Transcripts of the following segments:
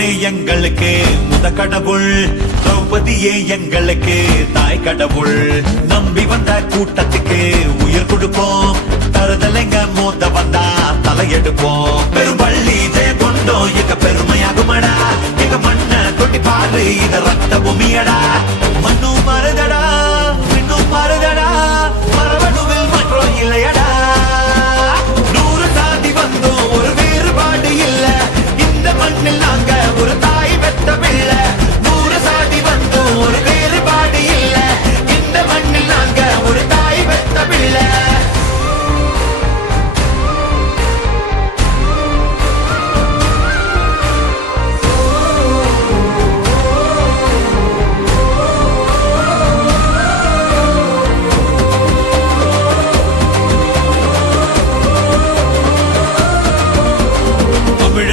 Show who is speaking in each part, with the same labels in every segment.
Speaker 1: எங்களுக்கு முத கடவுள். திரௌபதியே எங்களுக்கு தாய் கடவுள். நம்பி வந்த கூட்டத்துக்கு உயிர் கொடுப்போம். தருதலைங்க மூத்த வந்தா தலையெடுப்போம். பெரும்பள்ளி ஜெய கொண்டோம் எங்க பெருமையாகுமடா. எங்க மண்ண தொட்டி பாரு இத ரத்த பூமியடா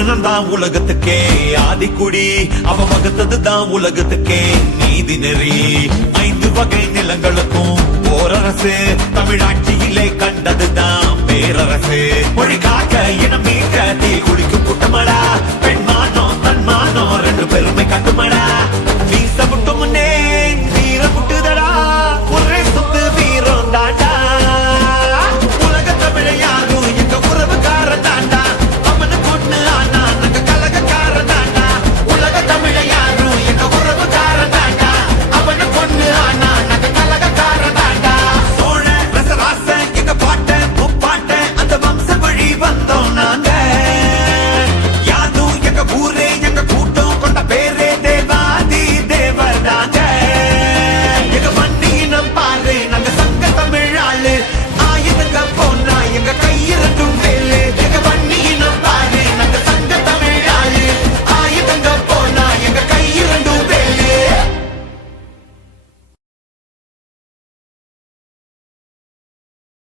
Speaker 1: தமிழன் தான் உலகத்துக்கே. ஆதிக்குடி அவ வகுத்தது தான் உலகத்துக்கே. நீதி நெறி ஐந்து வகை நிலங்களுக்கும் ஓரரசு. தமிழாட்சியிலே கண்டதுதான் பேரரசு. மொழி காக்க